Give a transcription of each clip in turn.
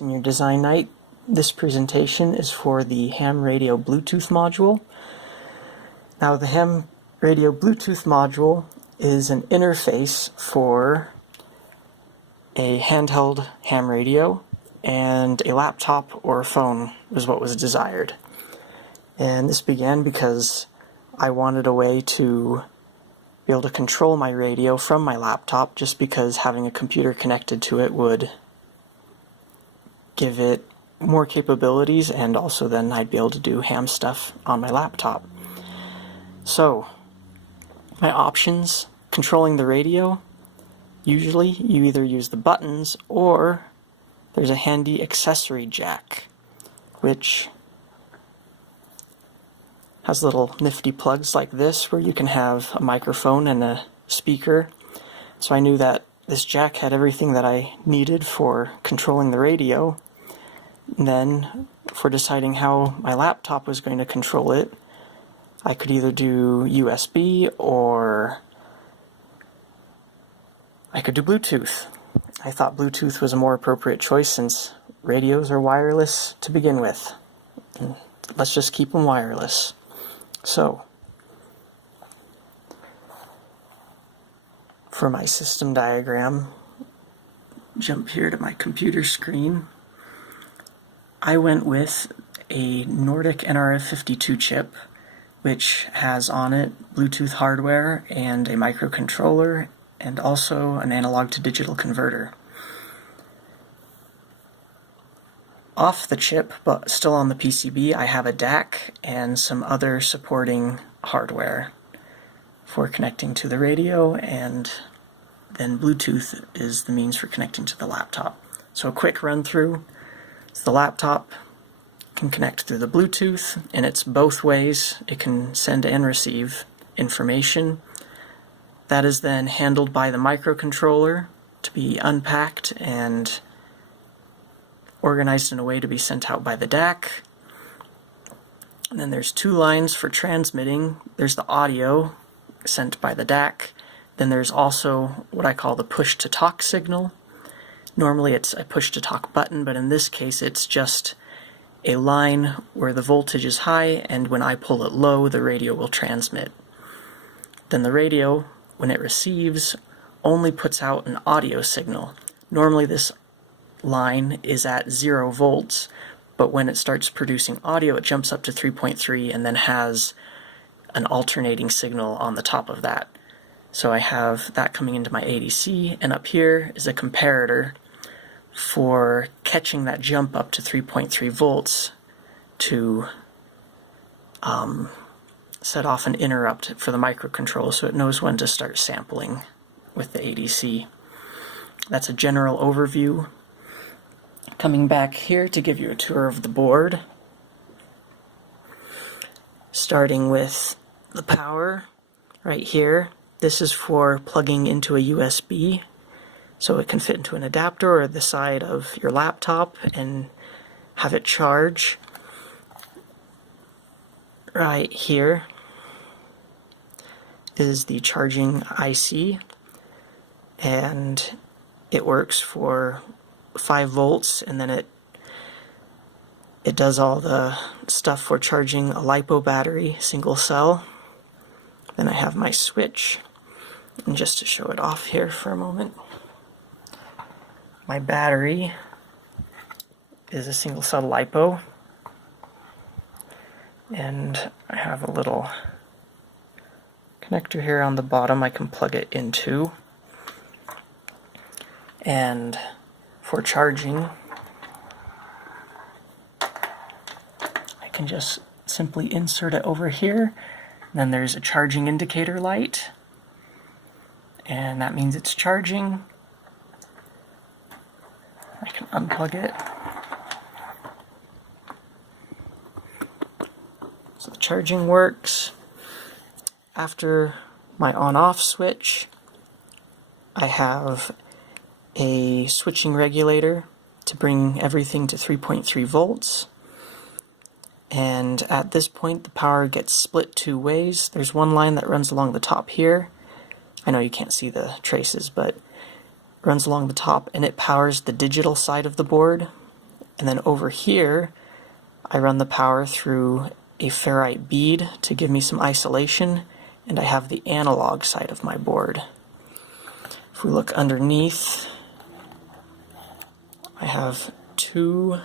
In your design night, this presentation is for the ham radio Bluetooth module. Now the ham radio Bluetooth module is an interface for a handheld ham radio, and a laptop or a phone was what was desired. And this began because I wanted a way to be able to control my radio from my laptop, just because having a computer connected to it would give it more capabilities, and also then I'd be able to do ham stuff on my laptop. So, my options controlling the radio, usually you either use the buttons or there's a handy accessory jack, which has little nifty plugs like this where you can have a microphone and a speaker. So I knew that this jack had everything that I needed for controlling the radio. And then, for deciding how my laptop was going to control it, I could either do USB or I could do Bluetooth. I thought Bluetooth was a more appropriate choice since radios are wireless to begin with. And let's just keep them wireless. So, for my system diagram, jump here to my computer screen. I went with a Nordic NRF52 chip, which has on it Bluetooth hardware and a microcontroller, and also an analog to digital converter. Off the chip, but still on the PCB, I have a DAC and some other supporting hardware for connecting to the radio, and then Bluetooth is the means for connecting to the laptop. So a quick run through. The laptop can connect through the Bluetooth, and it's both ways. It can send and receive information. That is then handled by the microcontroller to be unpacked and organized in a way to be sent out by the DAC. And then there's two lines for transmitting. There's the audio sent by the DAC. Then there's also what I call the push-to-talk signal. Normally it's a push-to-talk button, but in this case it's just a line where the voltage is high, and when I pull it low, the radio will transmit. Then the radio, when it receives, only puts out an audio signal. Normally this line is at 0 volts, but when it starts producing audio, it jumps up to 3.3 and then has an alternating signal on the top of that. So I have that coming into my ADC, and up here is a comparator for catching that jump up to 3.3 volts to set off an interrupt for the microcontroller so it knows when to start sampling with the ADC. That's a general overview. Coming back here to give you a tour of the board, starting with the power right here. This is for plugging into a USB, so it can fit into an adapter or the side of your laptop and have it charge. Right here is the charging IC, and it works for 5 volts, and then it does all the stuff for charging a LiPo battery, single cell. Then I have my switch, and just to show it off here for a moment, my battery is a single cell LiPo, and I have a little connector here on the bottom I can plug it into. And for charging, I can just simply insert it over here. And then there's a charging indicator light, and that means it's charging. I can unplug it. So the charging works. After my on-off switch, I have a switching regulator to bring everything to 3.3 volts. And at this point the power gets split two ways. There's one line that runs along the top here. I know you can't see the traces, but it runs along the top and it powers the digital side of the board. And then over here, I run the power through a ferrite bead to give me some isolation, and I have the analog side of my board. If we look underneath, I have two,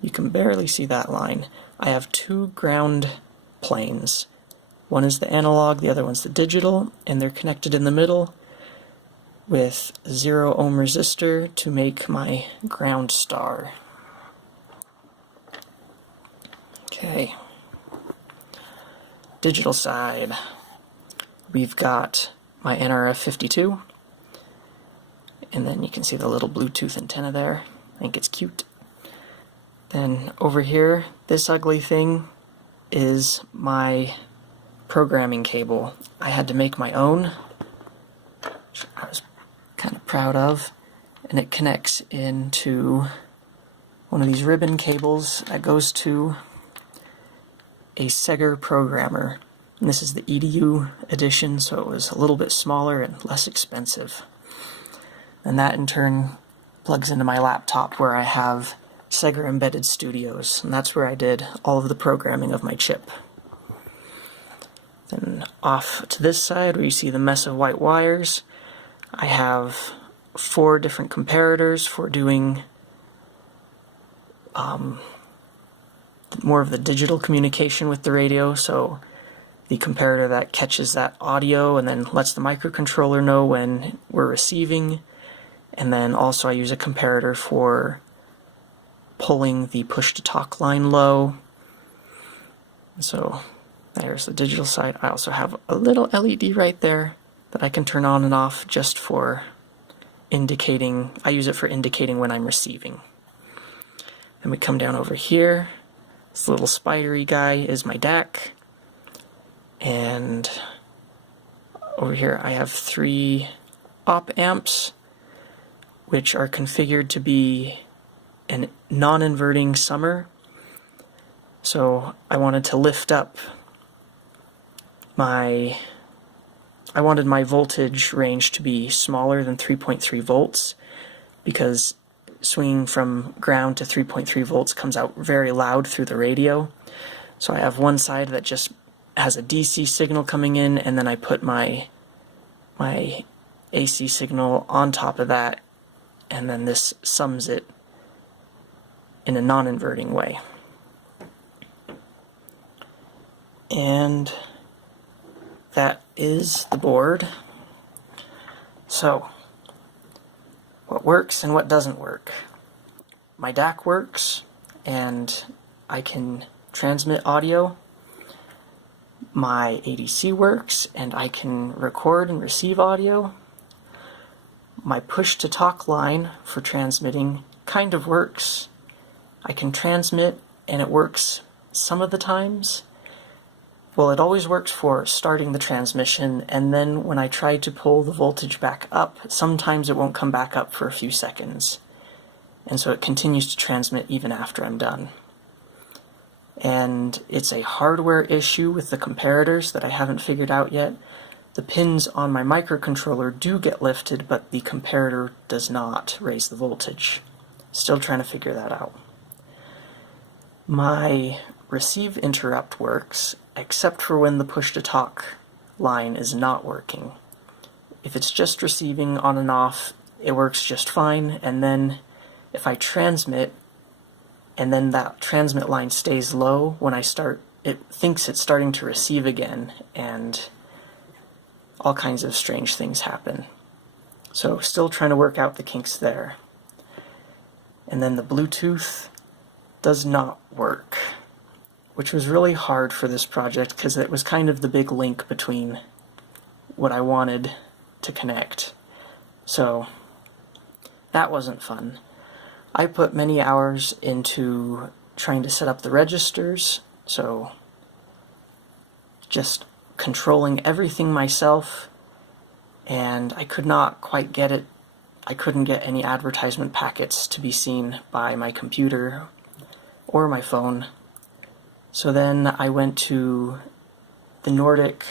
you can barely see that line, I have two ground planes. One is the analog, the other one's the digital, and they're connected in the middle with 0 ohm resistor to make my ground star. Okay. Digital side. We've got my NRF52, and then you can see the little Bluetooth antenna there. I think it's cute. Then over here, this ugly thing is my programming cable. I had to make my own, which I was kind of proud of, and it connects into one of these ribbon cables that goes to a Seger programmer. And this is the EDU edition, so it was a little bit smaller and less expensive. And that in turn plugs into my laptop where I have Seger Embedded Studios, and that's where I did all of the programming of my chip. Then off to this side where you see the mess of white wires, I have 4 different comparators for doing more of the digital communication with the radio. So the comparator that catches that audio and then lets the microcontroller know when we're receiving. And then also I use a comparator for pulling the push-to-talk line low. So there's the digital side. I also have a little LED right there that I can turn on and off just for indicating. I use it for indicating when I'm receiving. Then we come down over here. This little spidery guy is my DAC. And over here I have 3 op amps, which are configured to be a non-inverting summer. So I wanted to lift up I wanted my voltage range to be smaller than 3.3 volts, because swinging from ground to 3.3 volts comes out very loud through the radio. So I have one side that just has a DC signal coming in, and then I put my AC signal on top of that, and then this sums it in a non-inverting way. And that is the board. So, what works and what doesn't work. My DAC works, and I can transmit audio. My ADC works, and I can record and receive audio. My push-to-talk line for transmitting kind of works. I can transmit, and it works some of the times. Well, it always works for starting the transmission, and then when I try to pull the voltage back up, sometimes it won't come back up for a few seconds. And so it continues to transmit even after I'm done. And it's a hardware issue with the comparators that I haven't figured out yet. The pins on my microcontroller do get lifted, but the comparator does not raise the voltage. Still trying to figure that out. My receive interrupt works, except for when the push-to-talk line is not working. If it's just receiving on and off, it works just fine, and then if I transmit, and then that transmit line stays low, when I start, it thinks it's starting to receive again, and all kinds of strange things happen. So still trying to work out the kinks there. And then the Bluetooth does not work, which was really hard for this project because it was kind of the big link between what I wanted to connect. So that wasn't fun. I put many hours into trying to set up the registers, so just controlling everything myself, and I could not quite get it. I couldn't get any advertisement packets to be seen by my computer or my phone. So then I went to the Nordic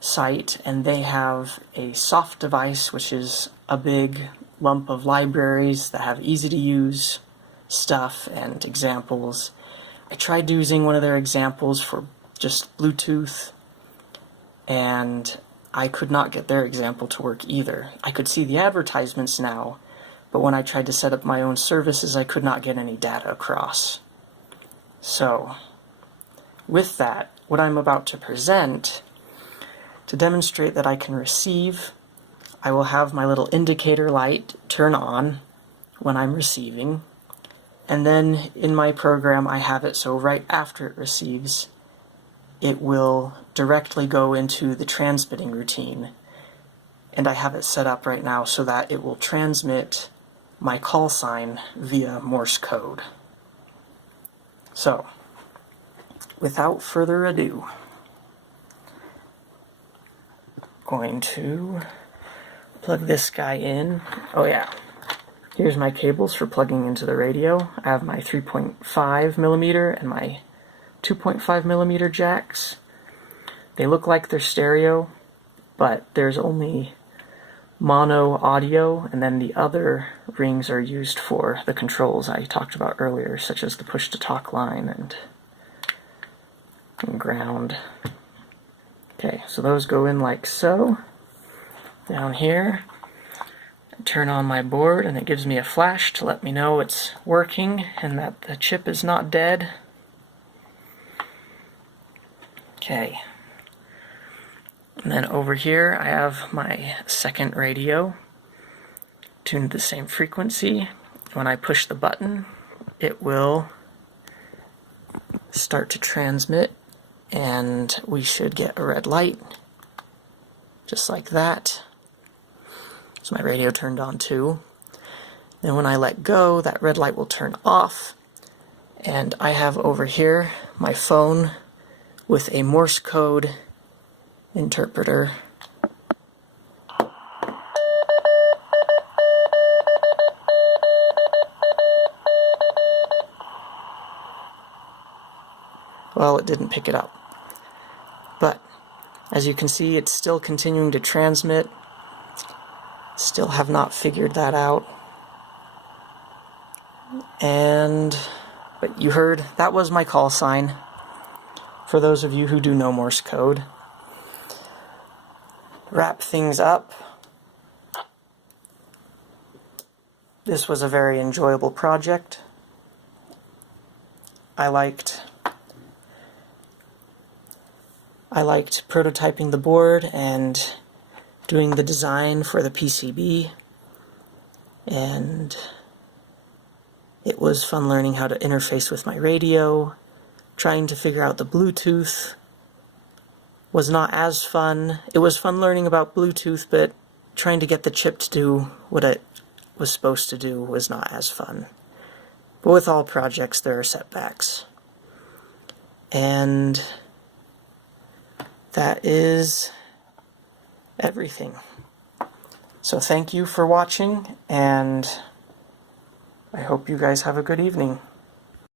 site, and they have a soft device, which is a big lump of libraries that have easy to use stuff and examples. I tried using one of their examples for just Bluetooth, and I could not get their example to work either. I could see the advertisements now, but when I tried to set up my own services, I could not get any data across. So, with that, what I'm about to present, to demonstrate that I can receive, I will have my little indicator light turn on when I'm receiving, and then in my program I have it so right after it receives, it will directly go into the transmitting routine, and I have it set up right now so that it will transmit my call sign via Morse code. So, without further ado, I'm going to plug this guy in. Oh yeah, here's my cables for plugging into the radio. I have my 3.5 millimeter and my 2.5 millimeter jacks. They look like they're stereo, but there's only mono audio, and then the other rings are used for the controls I talked about earlier, such as the push-to-talk line and ground. Okay, so those go in like so. Down here, I turn on my board and it gives me a flash to let me know it's working and that the chip is not dead. Okay. And then over here I have my second radio tuned to the same frequency. When I push the button, it will start to transmit, and we should get a red light, just like that. So my radio turned on too. Then when I let go, that red light will turn off, and I have over here my phone with a Morse code interpreter. Well, it didn't pick it up. But, as you can see, it's still continuing to transmit. Still have not figured that out. But you heard, that was my call sign, for those of you who do know Morse code. Wrap things up. This was a very enjoyable project. I liked prototyping the board and doing the design for the PCB, and it was fun learning how to interface with my radio. Trying to figure out the Bluetooth was not as fun. It was fun learning about Bluetooth, but trying to get the chip to do what it was supposed to do was not as fun. But with all projects, there are setbacks. And that is everything. So thank you for watching, and I hope you guys have a good evening.